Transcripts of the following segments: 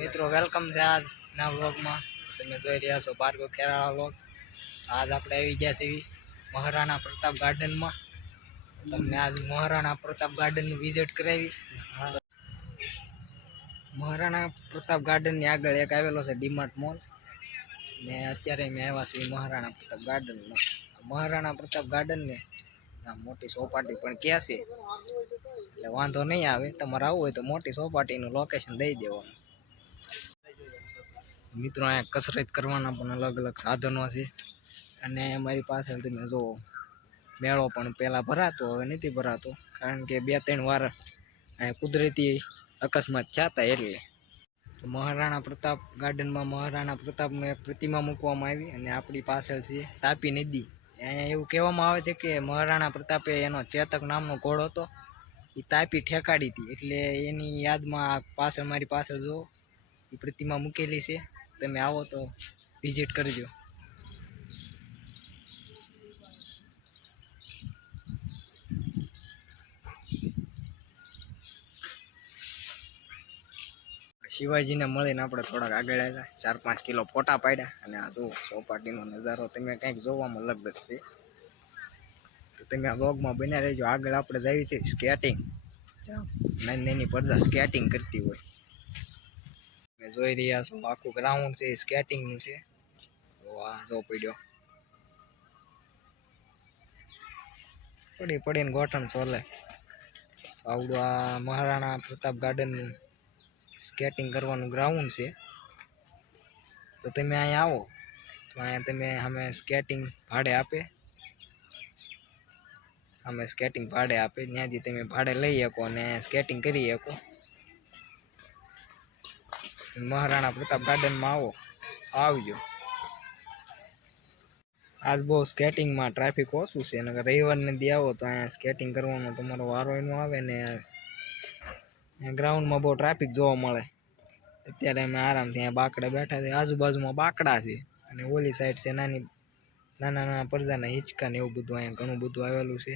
મિત્રો વેલકમ છે આજના વ્લોગમાં. તમે જોઈ રહ્યા છો ભાર્ગવ ખેરાળા વ્લોગ. આજ આપણે આવી ગયા છીએ મહારાણા પ્રતાપ ગાર્ડનમાં. તમને આજ મહારાણા પ્રતાપ ગાર્ડનની વિઝિટ કરાવી. મહારાણા પ્રતાપ ગાર્ડનની આગળ એક આવેલો છે ડીમાર્ટ મોલ, ને અત્યારે અમે આવ્યા છીએ મહારાણા પ્રતાપ ગાર્ડનમાં. મહારાણા પ્રતાપ ગાર્ડનને મોટી ચોપાટી પણ ક્યાં છે, એટલે વાંધો નહીં આવે. તમારે આવવું હોય તો મોટી ચોપાટીનું લોકેશન દઈ દેવાનું. મિત્રો અહીંયા કસરત કરવાના પણ અલગ અલગ સાધનો છે. અને અમારી પાસે તમે જુઓ, મેળો પણ પહેલાં ભરાતો, હવે નથી ભરાતો, કારણ કે 2-3 વાર અહીંયા કુદરતી અકસ્માત થયા હતા. એટલે મહારાણા પ્રતાપ ગાર્ડનમાં મહારાણા પ્રતાપની એક પ્રતિમા મૂકવામાં આવી. અને આપણી પાછળ છે તાપી નદી. અહીંયા એવું કહેવામાં આવે છે કે મહારાણા પ્રતાપે એનો ચેતક નામનો ઘોડો હતો, એ તાપી ઠેકાડી હતી. એટલે એની યાદમાં પાછળ મારી પાછળ જો એ પ્રતિમા મૂકેલી છે. તમે આવો તો વિઝિટ કરજો. શિવાજીને મળીને આપણે થોડાક આગળ આવ્યા, 4-5 કિલો ફોટા પાડ્યા. અને આ જો ચોપાટીનો નજારો તમે કંઈક જોવામાં અલગ જ છે. તો તમે આ વ્લોગમાં બન્યા રહેજો. આગળ આપણે જઈએ છીએ સ્કેટિંગ. નાની નાની પ્રજા સ્કેટિંગ કરતી હોય. તમે જોઈ રહ્યા છો આખું ગ્રાઉન્ડ છે એ સ્કેટિંગનું છે. તો આ જો પડ્યો પડીને ગોઠણ ચોલે. આવડું આ મહારાણા પ્રતાપ ગાર્ડનનું સ્કેટિંગ કરવાનું ગ્રાઉન્ડ છે. તો તમે અહીંયા આવો તો અહીંયા તમે અમે સ્કેટિંગ ભાડે આપે, ત્યાંથી તમે ભાડે લઈ શકો અને સ્કેટિંગ કરી શકો. મહારાણા પ્રતાપ ગાર્ડનમાં આવજો. આજ બહુ સ્કેટિંગમાં ટ્રાફિક ઓછું છે, અને રવિવારને દી આવો તો અહીંયા સ્કેટિંગ કરવાનો તમારો વારો એનો આવે. ને ગ્રાઉન્ડમાં બહુ ટ્રાફિક જોવા મળે. અત્યારે અમે આરામથી અહીંયા બાકડે બેઠા છે. આજુબાજુમાં બાકડા છે, અને ઓલી સાઈડ છે નાના પ્રજાના હિંચકા ને એવું બધું. અહીંયા ઘણું બધું આવેલું છે.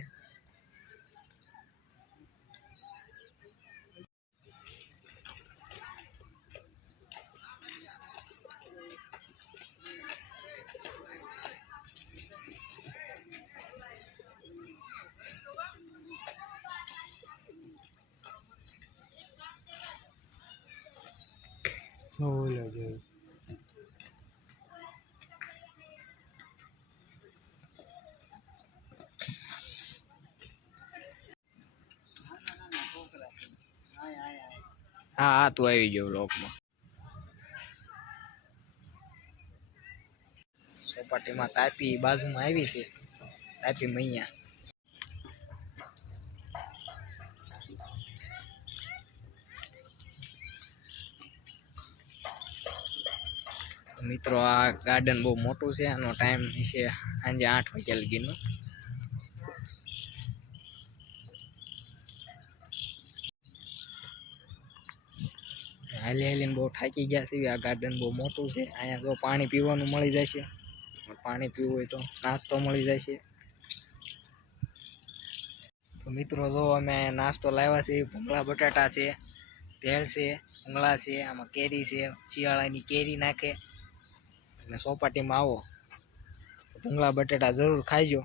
હા તું આવી ગયો લોકમાં. ચોપાટીમાં તાપી બાજુમાં આવી છે, તાપી મૈયા. મિત્રો આ ગાર્ડન બહુ મોટું છે. આનો ટાઈમ છે સાંજે 8 વાગ્યા લગીનો. હાલીને બહુ થાકી ગયા છે. આ ગાર્ડન બહુ મોટું છે. અહીંયા જો પાણી પીવાનું મળી જશે. પાણી પીવું હોય તો નાસ્તો મળી જશે. તો મિત્રો જો અમે નાસ્તો લાવ્યા છે. ભૂંગળા બટાટા છે, ભેળ છે, ભૂંગળા છે, આમાં કેરી છે, શિયાળાની કેરી નાખે. એટલે ચોપાટીમાં આવો તો ભૂંગળા બટાટા જરૂર ખાઈજો.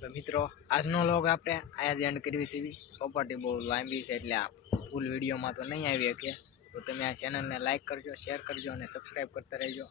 તો મિત્રો આજનો વ્લોગ આપણે અહીંયા જ એન્ડ કરવી છે. ચોપાટી બહુ લાંબી છે, એટલે આ ફૂલ વિડીયોમાં તો નહીં આવી શકીએ. તો તમે આ ચેનલને લાઈક કરજો, શેર કરજો અને સબસ્ક્રાઈબ કરતા રહેજો.